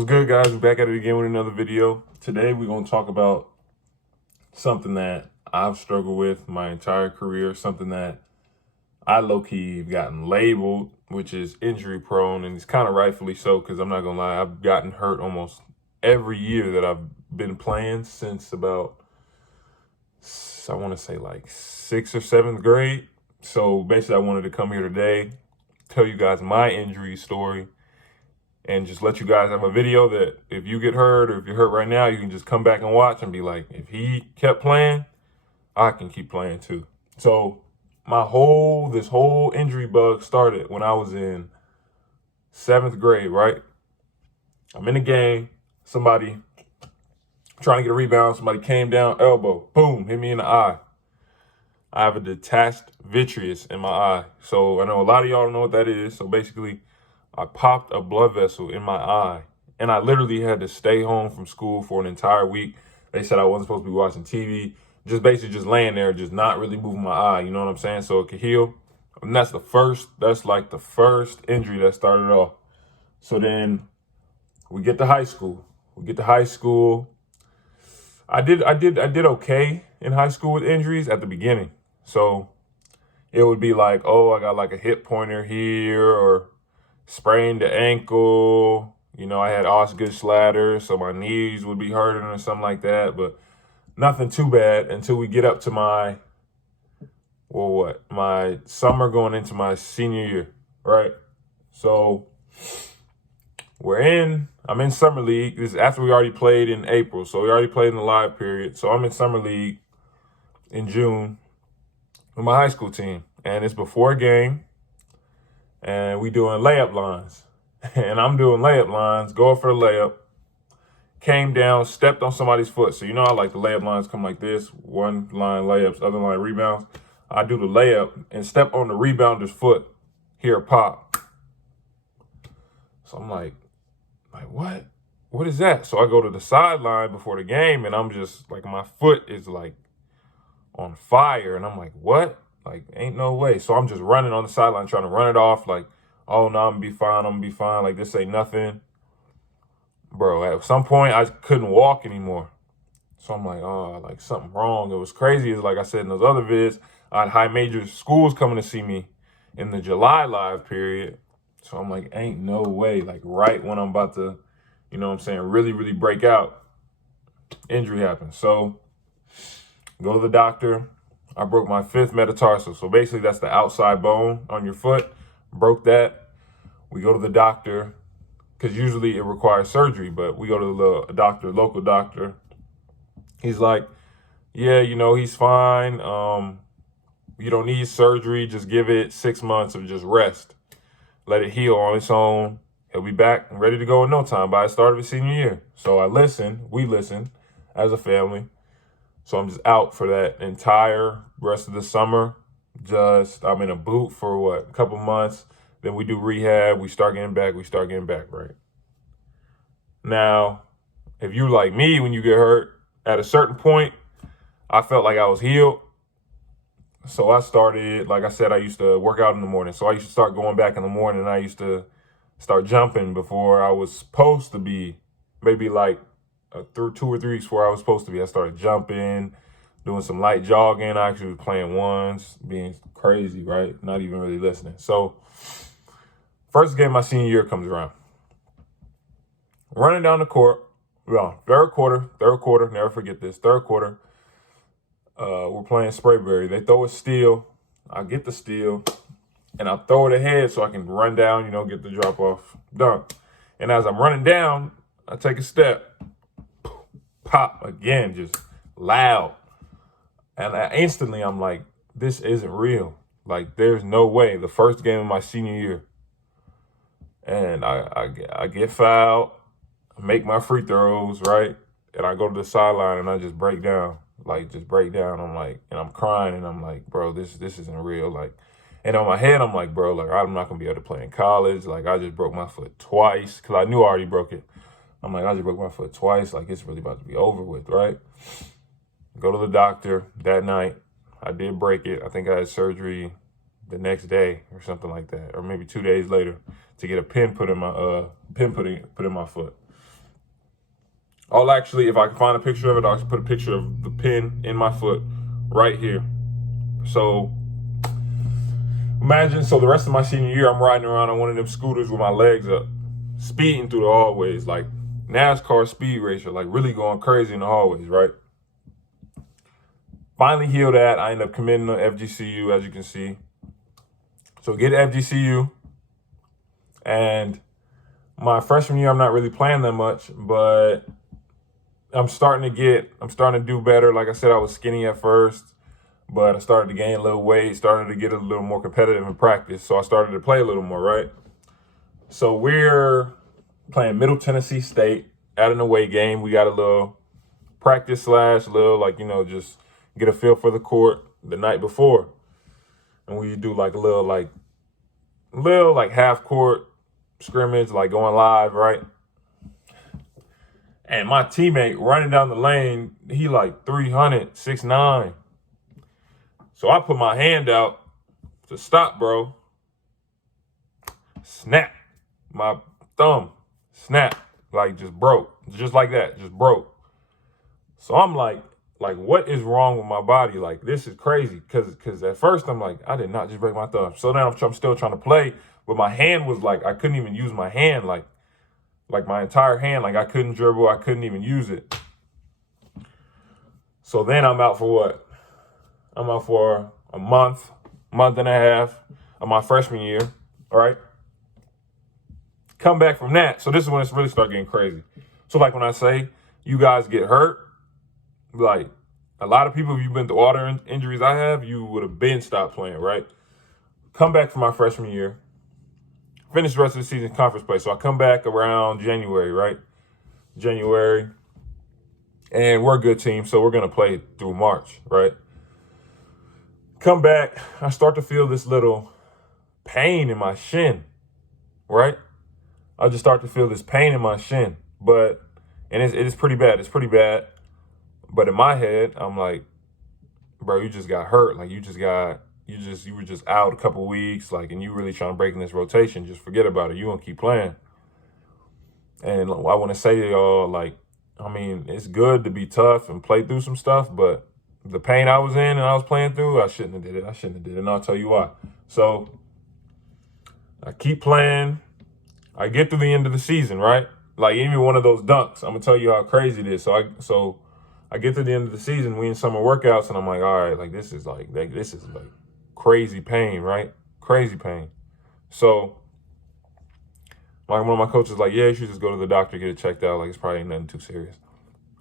What's good, guys? We're back at it again with another video. Today, we're going to talk about something that I've struggled with my entire career, something that I low-key have gotten labeled, which is injury prone, and it's kind of rightfully so, because I'm not going to lie, I've gotten hurt almost every year that I've been playing since about, I want to say like 6th or 7th grade. So basically, I wanted to come here today, tell you guys my injury story, and just let you guys have a video that if you get hurt or if you're hurt right now, you can just come back and watch and be like, if he kept playing, I can keep playing too. So this whole injury bug started when I was in 7th grade, right? I'm in the game, somebody trying to get a rebound, somebody came down, elbow, boom, hit me in the eye. I have a detached vitreous in my eye. So I know a lot of y'all don't know what that is. So basically, I popped a blood vessel in my eye, and I literally had to stay home from school for an entire week. They said I wasn't supposed to be watching TV, just basically just laying there, just not really moving my eye, you know what I'm saying? So it could heal. And that's like the first injury that started off. So then we get to high school. I did okay in high school with injuries at the beginning. So it would be like, oh, I got like a hip pointer here, or sprained the ankle. You know, I had Osgood Schlatter, so my knees would be hurting or something like that, but nothing too bad until we get up to my summer going into my senior year, right? So I'm in summer league. This is after we already played in April, so we already played in the live period. So I'm in summer league in June with my high school team, and it's before a game, and we doing layup lines. And I'm doing layup lines, going for the layup, came down, stepped on somebody's foot. So you know how like the layup lines come like this, one line layups, other line rebounds. I do the layup and step on the rebounder's foot, hear a pop. So I'm like, what? What is that? So I go to the sideline before the game, and I'm just like, my foot is like on fire. And I'm like, what? Like, ain't no way. So I'm just running on the sideline, trying to run it off like, oh, no, I'm gonna be fine. Like, this ain't nothing. Bro, at some point, I couldn't walk anymore. So I'm like, oh, like something wrong. It was crazy. It's like I said in those other vids, I had high major schools coming to see me in the July live period. So I'm like, ain't no way. Like right when I'm about to, you know what I'm saying, really, really break out, injury happens. So go to the doctor. I broke my 5th metatarsal. So basically that's the outside bone on your foot. Broke that. We go to the doctor, because usually it requires surgery, but we go to the doctor, local doctor. He's like, yeah, you know, he's fine. You don't need surgery. Just give it 6 months of just rest. Let it heal on its own. He'll be back and ready to go in no time by the start of his senior year. So we listen as a family. So I'm just out for that entire rest of the summer. I'm in a boot for a couple months. Then we do rehab. We start getting back, right? Now, if you like me, when you get hurt, at a certain point, I felt like I was healed. So I started, like I said, I used to work out in the morning. So I used to start going back in the morning, and I used to start jumping before I was supposed to be, maybe like through 2 or 3 weeks before I was supposed to be. I started jumping, doing some light jogging. I actually was playing ones, being crazy, right? Not even really listening. So first game my senior year comes around. Running down the court, third quarter, never forget this, third quarter, we're playing Sprayberry. They throw a steal. I get the steal, and I throw it ahead so I can run down, you know, get the drop off, dunk. And as I'm running down, I take a step, pop again, just loud. And instantly I'm like, this isn't real. Like, there's no way. The first game of my senior year. And I get fouled, make my free throws, right? And I go to the sideline and I just break down. I'm like, and I'm crying, and I'm like, bro, this isn't real. Like, and on my head, I'm like, bro, like, I'm not gonna be able to play in college. Like, I just broke my foot twice, because I knew I already broke it. I'm like, I just broke my foot twice. Like, it's really about to be over with, right? Go to the doctor that night. I did break it. I think I had surgery the next day or something like that, or maybe 2 days later, to get a pin put in my put in my foot. I'll actually, if I can find a picture of it, I'll just put a picture of the pin in my foot right here. So imagine, so the rest of my senior year, I'm riding around on one of them scooters with my legs up, speeding through the hallways, like NASCAR speed racer, like really going crazy in the hallways, right? Finally healed that. I end up committing to FGCU, as you can see. So get FGCU. And my freshman year, I'm not really playing that much, but I'm starting to do better. Like I said, I was skinny at first, but I started to gain a little weight, started to get a little more competitive in practice. So I started to play a little more, right? So we're playing Middle Tennessee State at an away game. We got a little practice / little, like, just get a feel for the court the night before. And we do like a little half court scrimmage, like going live, right? And my teammate running down the lane, he like 300, 6'9". So I put my hand out to stop, bro. Snap. My thumb, snap. Like just broke. Just like that, just broke. So I'm like, what is wrong with my body? Like, this is crazy. Cause at first I'm like, I did not just break my thumb. So then I'm still trying to play, but my hand was like, I couldn't even use my hand, like my entire hand. Like I couldn't dribble, I couldn't even use it. So then I'm out for what? I'm out for a month and a half of my freshman year, all right? Come back from that. So this is when it's really start getting crazy. So like when I say you guys get hurt, like a lot of people, if you've been through all the injuries I have, you would have been stopped playing, right? Come back from my freshman year, finish the rest of the season conference play. So I come back around January, right? January. And we're a good team, so we're going to play through March, right? Come back, I start to feel this little pain in my shin, right? I just start to feel this pain in my shin, and it's pretty bad. It's pretty bad. But in my head, I'm like, bro, you just got hurt. Like you were just out a couple weeks, like, and you really trying to break in this rotation. Just forget about it. You gonna keep playing. And I want to say to y'all, like, I mean, it's good to be tough and play through some stuff, but the pain I was in and I was playing through, I shouldn't have did it. And I'll tell you why. So I keep playing. I get through the end of the season, right? Like even one of those dunks, I'm gonna tell you how crazy it is. So I get to the end of the season, we in summer workouts, and I'm like, all right, like this is like crazy pain, right? Crazy pain. So like one of my coaches like, yeah, you should just go to the doctor, get it checked out. Like it's probably nothing too serious.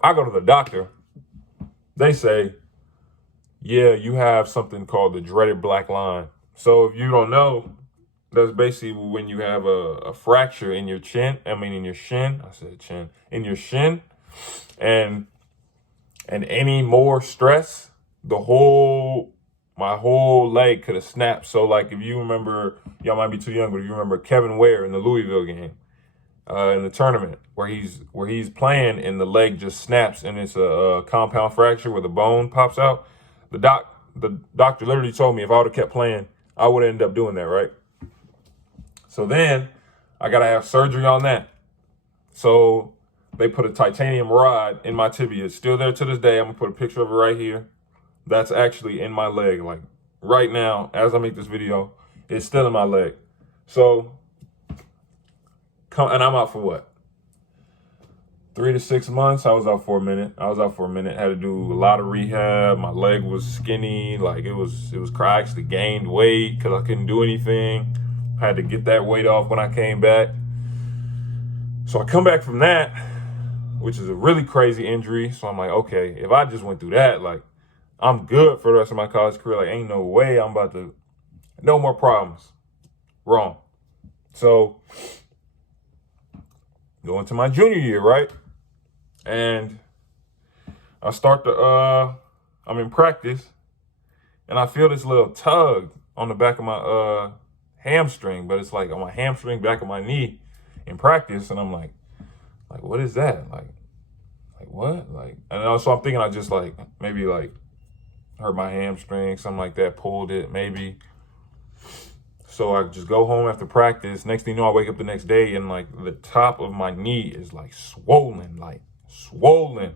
I go to the doctor. They say, yeah, you have something called the dreaded black line. So if you don't know, that's basically when you have a fracture in your shin, in your shin, and any more stress, my whole leg could have snapped. So like if you remember, y'all might be too young, but if you remember Kevin Ware in the Louisville game, in the tournament where he's playing and the leg just snaps and it's a compound fracture where the bone pops out. The doctor literally told me if I would have kept playing, I would end up doing that, right? So then I got to have surgery on that. So they put a titanium rod in my tibia. It's still there to this day. I'm going to put a picture of it right here. That's actually in my leg. Like right now, as I make this video, it's still in my leg. So, and I'm out for what? 3 to 6 months. I was out for a minute. Had to do a lot of rehab. My leg was skinny. Like it was I actually gained weight because I couldn't do anything. Had to get that weight off when I came back. So I come back from that, which is a really crazy injury. So I'm like, okay, if I just went through that, like I'm good for the rest of my college career. Like ain't no way I'm about to, no more problems. Wrong. So go into my junior year, right? And I start I'm in practice and I feel this little tug on the back of my hamstring, but it's like on my hamstring, back of my knee in practice. And I'm like, what is that? Like what? Like, and so I'm thinking I just like, maybe like hurt my hamstring, something like that, pulled it, maybe. So I just go home after practice. Next thing you know, I wake up the next day and like the top of my knee is like swollen, like swollen.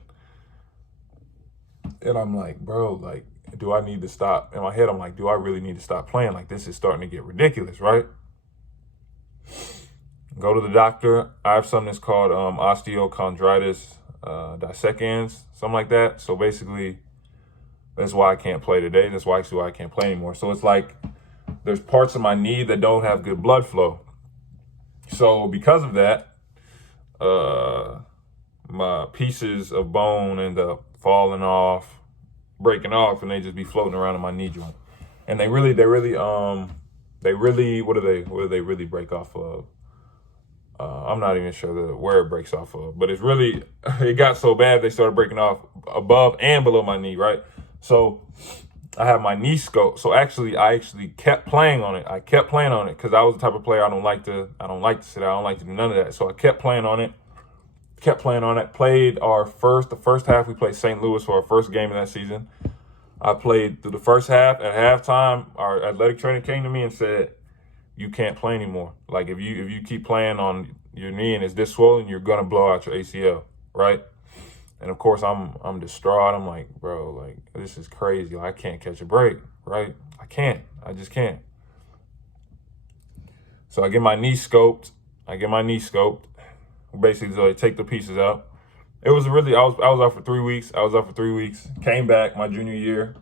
And I'm like, bro, like, do I need to stop? In my head, I'm like, do I really need to stop playing? Like, this is starting to get ridiculous, right? Go to the doctor. I have something that's called osteochondritis dissecans, something like that. So basically, that's why I can't play today. That's why actually why I can't play anymore. So it's like there's parts of my knee that don't have good blood flow. So because of that, my pieces of bone end up falling off, breaking off, and they just be floating around in my knee joint. And they really, what do they really break off of? I'm not even sure where it breaks off of, but it got so bad they started breaking off above and below my knee, right? So I have my knee scope. So I actually kept playing on it. I kept playing on it because I was the type of player I don't like to sit out. I don't like to do none of that. So I kept playing on it. Played the first half. We played St. Louis for our first game of that season. I played through the first half. At halftime, our athletic trainer came to me and said, you can't play anymore. Like if you keep playing on your knee and it's this swollen, you're gonna blow out your ACL, right? And of course I'm distraught. I'm like, bro, like this is crazy. Like, I can't catch a break, right? I just can't. So I get my knee scoped. Basically, so they take the pieces out. It was really, I was out for 3 weeks. Came back my junior year.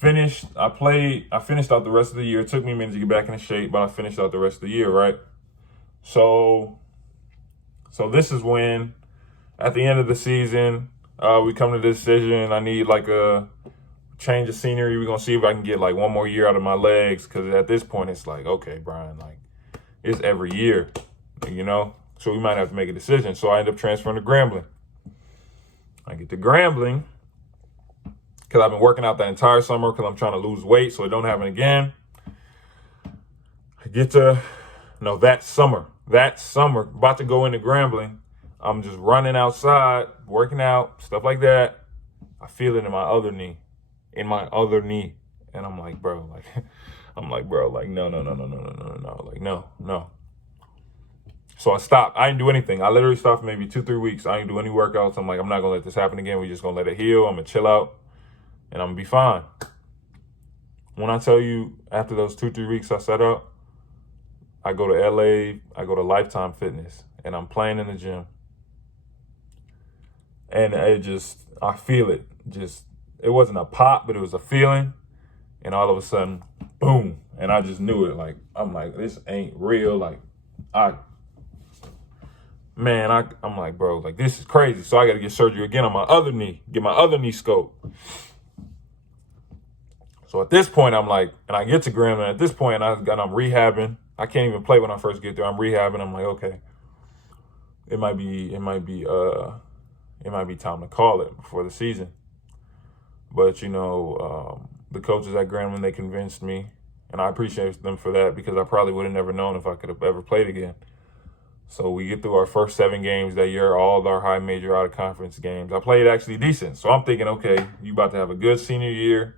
I finished out the rest of the year. It took me a minute to get back into shape, but I finished out the rest of the year, right? So this is when, at the end of the season, we come to the decision. I need like a change of scenery. We're going to see if I can get like one more year out of my legs. Because at this point, it's like, okay, Brian, like it's every year, you know? So we might have to make a decision. So I end up transferring to Grambling. I get to Grambling because I've been working out that entire summer because I'm trying to lose weight so it don't happen again. That summer, about to go into Grambling. I'm just running outside, working out, stuff like that. I feel it in my other knee. And I'm like, bro, no. So I stopped. I didn't do anything. I literally stopped for maybe 2-3 weeks. I didn't do any workouts. I'm like, I'm not going to let this happen again. We're just going to let it heal. I'm going to chill out and I'm going to be fine. When I tell you after those 2-3 weeks I set up, I go to LA, I go to Lifetime Fitness and I'm playing in the gym. And I feel it. It wasn't a pop, but it was a feeling. And all of a sudden, boom. And I just knew it. Like, I'm like, this ain't real. Like, I'm like, bro, like this is crazy. So I got to get surgery again on my other knee, get my other knee scoped. So at this point, I'm like, and I get to Grambling. At this point, I'm rehabbing. I can't even play when I first get there. I'm rehabbing. I'm like, okay, it might be time to call it before the season. But the coaches at Grambling, they convinced me, and I appreciate them for that because I probably would have never known if I could have ever played again. So we get through our first 7 games that year, all of our high major out of conference games. I played actually decent. So I'm thinking, okay, you about to have a good senior year.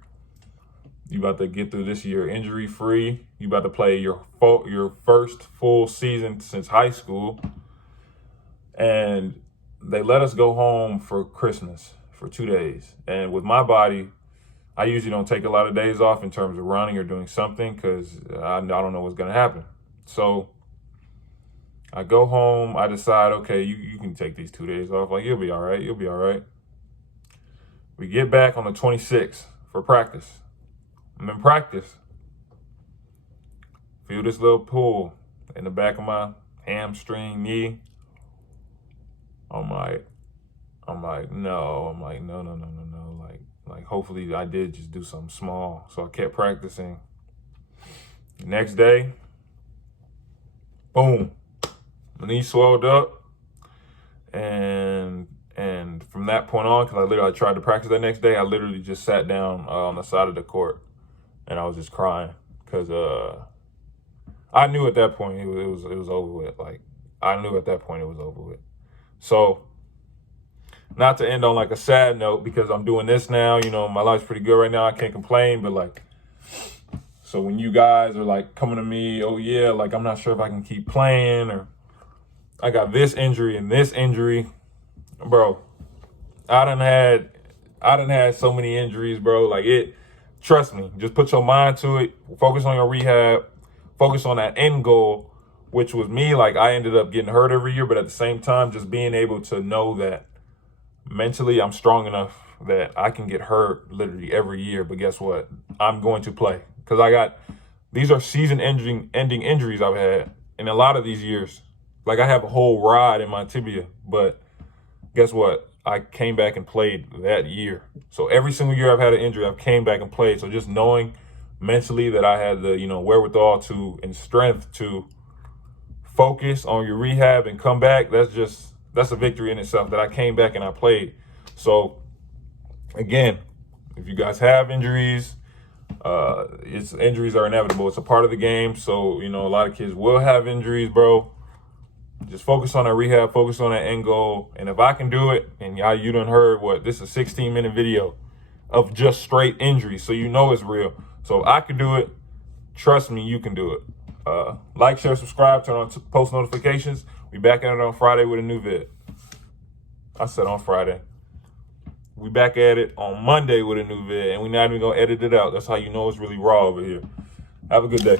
You about to get through this year injury free. You about to play your first full season since high school. And they let us go home for Christmas for 2 days. And with my body, I usually don't take a lot of days off in terms of running or doing something because I don't know what's going to happen. So I go home. I decide, okay, you can take these 2 days off. Like, you'll be all right. We get back on the 26th for practice. I'm in practice. Feel this little pull in the back of my hamstring knee. I'm like, no. Like, hopefully I did just do something small. So I kept practicing. The next day, boom. My knee swelled up, and from that point on, because I tried to practice that next day, I literally just sat down on the side of the court, and I was just crying because I knew at that point it was over with. Like, I knew at that point it was over with. So, not to end on like a sad note, because I'm doing this now. My life's pretty good right now. I can't complain, but like. So when you guys are like coming to me, oh yeah, like I'm not sure if I can keep playing, or I got this injury and this injury. bro, I done had so many injuries, bro. Like trust me, just put your mind to it. Focus on your rehab. Focus on that end goal, which was me. Like I ended up getting hurt every year, but at the same time, just being able to know that mentally I'm strong enough that I can get hurt literally every year. But guess what? I'm going to play because these are season-ending injuries I've had in a lot of these years. Like I have a whole rod in my tibia, but guess what? I came back and played that year. So every single year I've had an injury, I've came back and played. So just knowing mentally that I had the, wherewithal to and strength to focus on your rehab and come back, that's a victory in itself that I came back and I played. So again, if you guys have injuries, injuries are inevitable. It's a part of the game. So, a lot of kids will have injuries, bro. Just focus on that rehab, focus on that end goal. And if I can do it, and y'all, you done heard this is a 16-minute video of just straight injuries, so it's real. So if I can do it, trust me, you can do it. Like, share, subscribe, turn on post notifications. We back at it on Friday with a new vid. I said on Friday. We back at it on Monday with a new vid, and we're not even going to edit it out. That's how you know it's really raw over here. Have a good day.